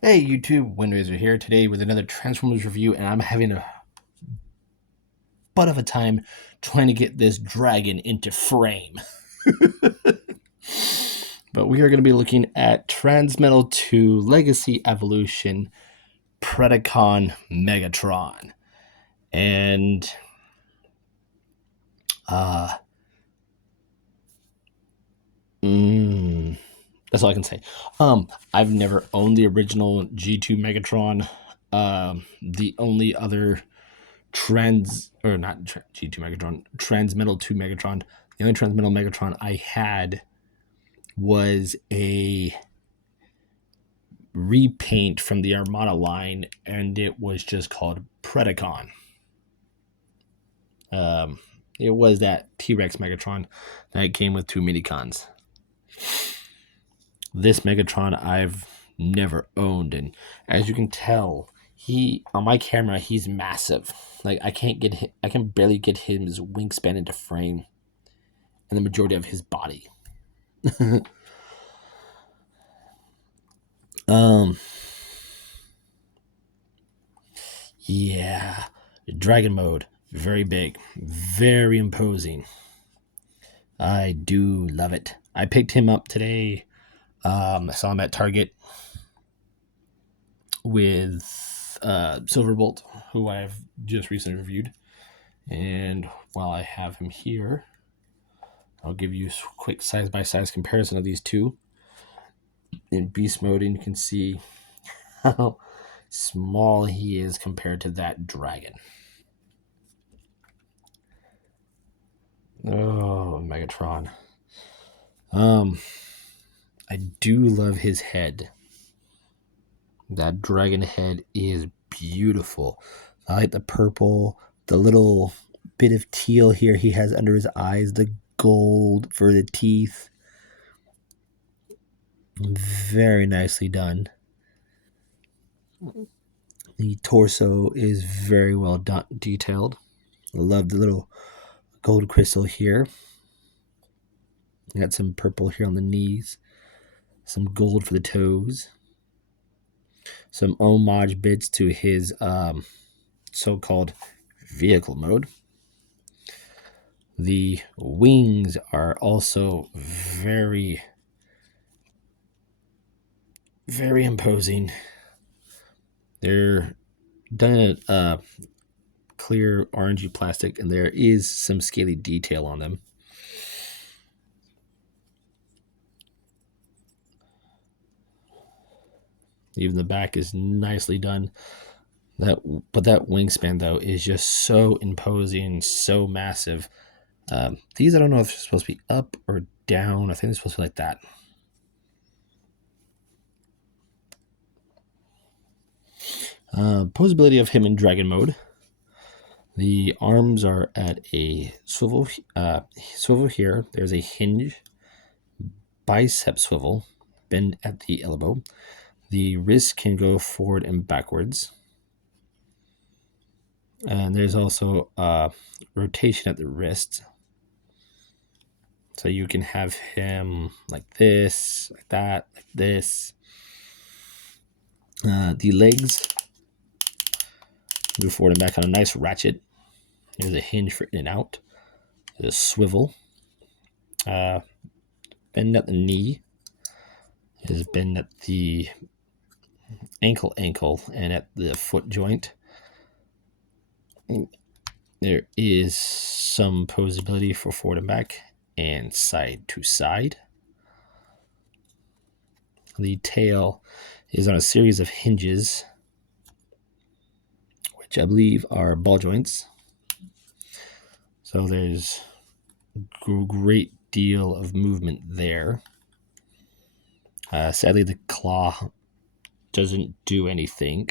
Hey YouTube, Windraiser here today with another Transformers review, and I'm having a butt of a time trying to get this dragon into frame. But we are going to be looking at Transmetal 2 Legacy Evolution Predacon Megatron. And uh that's all I can say. I've never owned the original G2 Megatron. The only other G2 Megatron, Transmetal 2 Megatron. The only Transmetal Megatron I had was a repaint from the Armada line, and it was just called Predacon. It was that T-Rex Megatron that came with two minicons. This Megatron I've never owned, and as you can tell, he on my camera he's massive. Like I can barely get his wingspan into frame, and the majority of his body. um, yeah, dragon mode, very big, very imposing. I do love it. I picked him up today. I saw him at Target with Silverbolt, who I've just recently reviewed. And while I have him here, I'll give you a quick size-by-size comparison of these two. In beast mode, and you can see how small he is compared to that dragon. Oh, Megatron. I do love his head. That dragon head is beautiful. I like the purple, the little bit of teal here he has under his eyes, the gold for the teeth. Very nicely done. The torso is very well detailed. I love the little gold crystal here. Got some purple here on the knees. Some gold for the toes. Some homage bits to his so-called vehicle mode. The wings are also very, very imposing. They're done in a clear orangey plastic, and there is some scaly detail on them. Even the back is nicely done. But that wingspan though is just so imposing, so massive. These I don't know if they're supposed to be up or down. I think they're supposed to be like that. Posability of him in dragon mode. The arms are at a swivel here. There's a hinge, bicep swivel, bend at the elbow. The wrist can go forward and backwards. And there's also rotation at the wrist. So you can have him like this, like that, like this. The legs move forward and back on a nice ratchet. There's a hinge for in and out. There's a swivel. Bend at the knee. There's bend at the ankle, and at the foot joint. There is some posability for forward and back and side to side. The tail is on a series of hinges, which I believe are ball joints. So there's a great deal of movement there. Sadly, the claw doesn't do anything,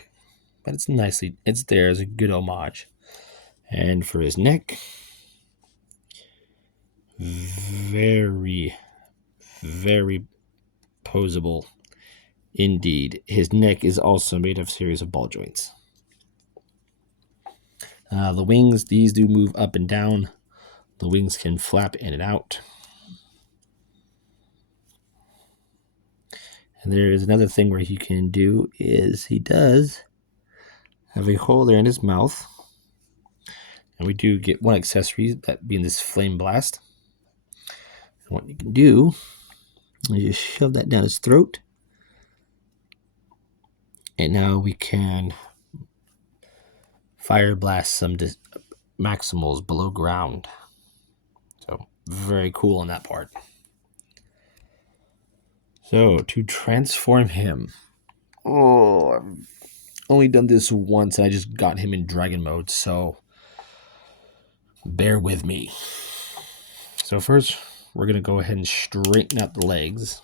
but it's there as a good homage. And for his neck, very, very posable indeed. His neck is also made of a series of ball joints. The wings, these do move up and down. The wings can flap in and out. And there is another thing where he can do is he does have a hole there in his mouth. And we do get one accessory, that being this flame blast. And what you can do is just shove that down his throat. And now we can fire blast some maximals below ground. So very cool on that part. So to transform him, I've only done this once and I just got him in dragon mode, so bear with me. So first we're going to go ahead and straighten out the legs.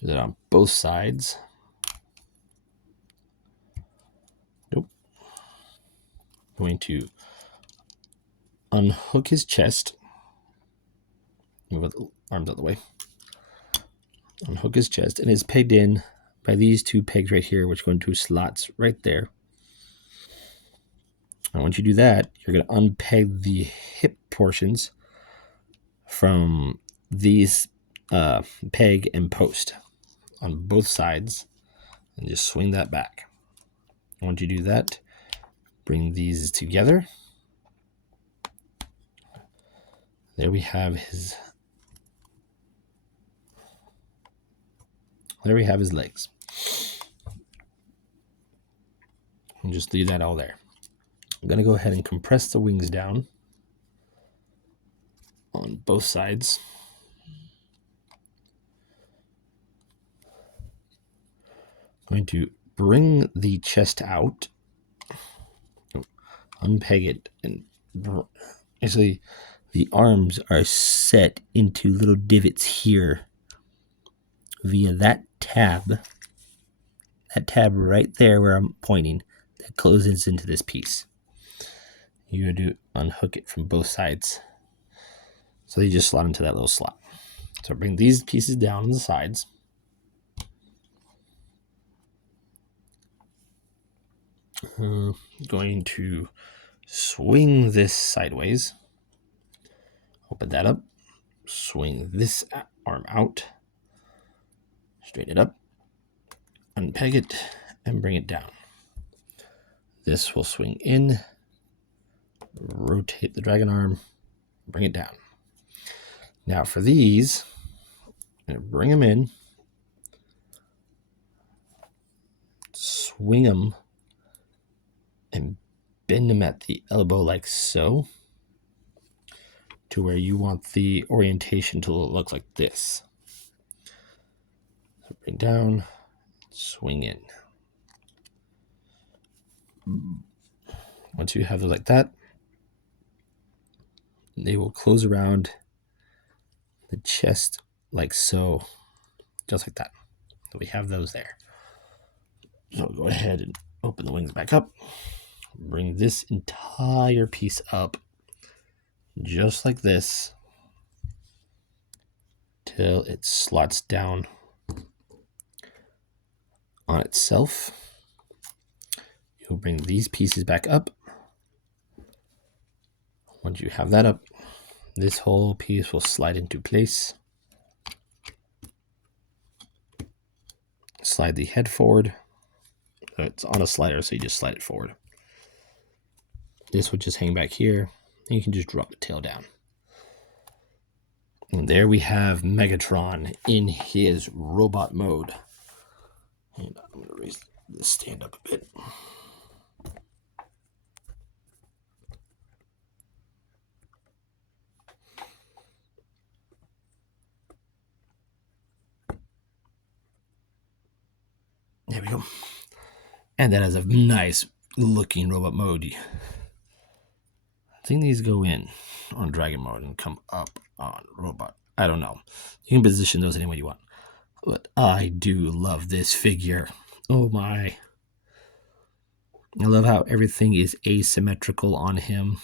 Do that on both sides. Nope. Going to unhook his chest. Move the arms out of the way. Unhook his chest, and it's pegged in by these two pegs right here, which go into slots right there. And once you do that, you're going to unpeg the hip portions from these peg and post on both sides, and just swing that back. Once you do that, bring these together. There we have his legs. And just leave that all there. I'm going to go ahead and compress the wings down on both sides. I'm going to bring the chest out, unpeg it, and actually the arms are set into little divots here via that tab right there where I'm pointing, that closes into this piece. You do unhook it from both sides, so they just slot into that little slot. So bring these pieces down on the sides. Going to swing this sideways. Open that up. Swing this arm out. Straighten it up. Unpeg it and bring it down. This will swing in. Rotate the dragon arm. Bring it down. Now for these, I'm going to bring them in. Swing them and bend them at the elbow like so, to where you want the orientation to look like this. So bring down, swing in. Once you have those like that, they will close around the chest like so, just like that. So we have those there. So go ahead and open the wings back up. Bring this entire piece up just like this till it slots down on itself. You'll bring these pieces back up. Once you have that up, this whole piece will slide into place. Slide the head forward. It's on a slider, so you just slide it forward. This would just hang back here, and you can just drop the tail down. And there we have Megatron in his robot mode. And I'm going to raise this stand up a bit. There we go. And that has a nice looking robot mode. I think these go in on dragon mode and come up on robot. I don't know. You can position those any way you want. But I do love this figure. Oh my. I love how everything is asymmetrical on him.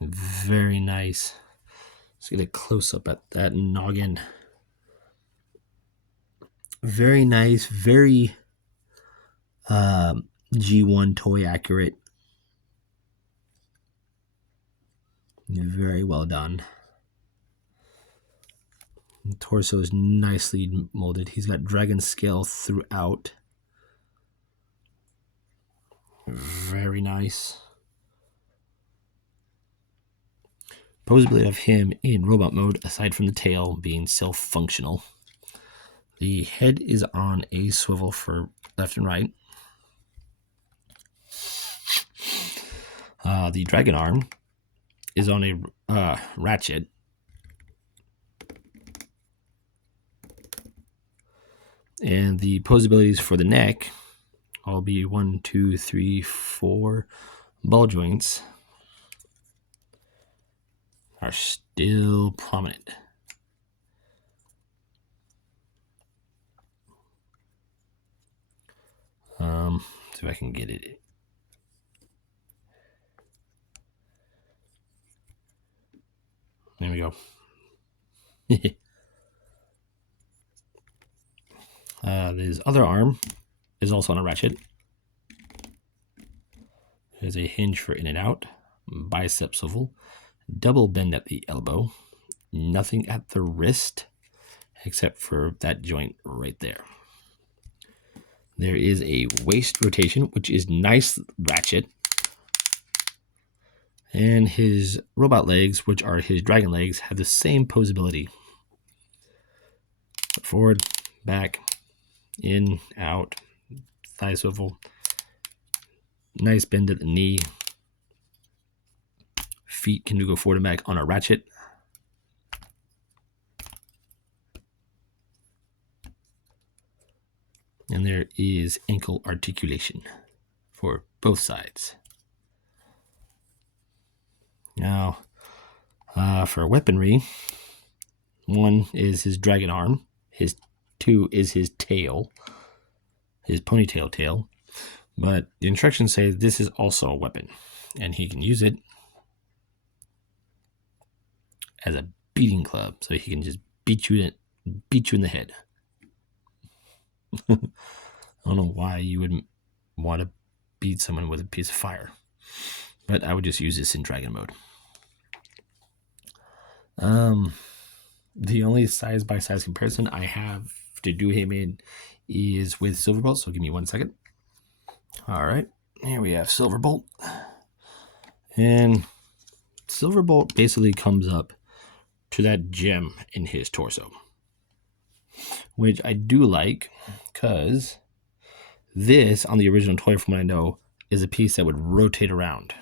Very nice. Let's get a close up at that noggin. Very nice, very G1 toy accurate. Very well done. The torso is nicely molded. He's got dragon scale throughout. Very nice. Posability of him in robot mode, aside from the tail being self-functional. The head is on a swivel for left and right. The dragon arm is on a ratchet. And the posabilities for the neck, all be 1, 2, 3, 4 ball joints, are still prominent. See if I can get it. There we go. His other arm is also on a ratchet. There's a hinge for in and out, bicep swivel, double bend at the elbow, nothing at the wrist except for that joint right there. There is a waist rotation, which is nice ratchet. And his robot legs, which are his dragon legs, have the same posability. Forward, back, in, out, thigh swivel, nice bend at the knee. Feet can go forward and back on a ratchet. And there is ankle articulation for both sides. Now, for weaponry, 1 is his dragon arm. His 2 is his tail, his ponytail tail. But the instructions say this is also a weapon, and he can use it as a beating club, so he can just beat you in the head. I don't know why you wouldn't want to beat someone with a piece of fire, but I would just use this in dragon mode. The only size by size comparison I have to do him in is with Silverbolt, so give me 1 second. All right, here we have Silverbolt, and Silverbolt basically comes up to that gem in his torso, which I do like, because this, on the original toy from what I know, is a piece that would rotate around,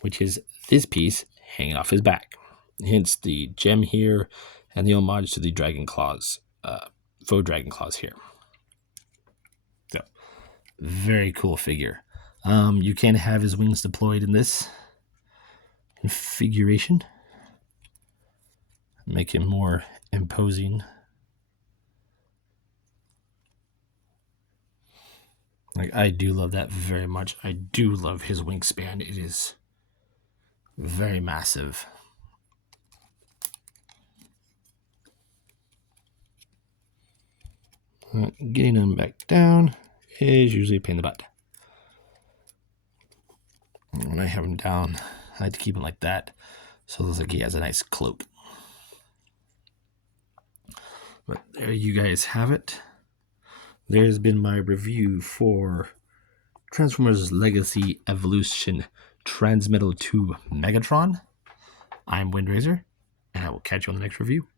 which is this piece hanging off his back. Hence the gem here and the homage to the dragon claws, faux dragon claws here. So, very cool figure. You can have his wings deployed in this configuration. Make him more imposing. Like, I do love that very much. I do love his wingspan. It is very massive. Getting him back down is usually a pain in the butt. When I have him down, I like to keep him like that, so it looks like he has a nice cloak. But there you guys have it. There's been my review for Transformers Legacy Evolution Transmetal 2 Megatron. I'm Windraiser, and I will catch you on the next review.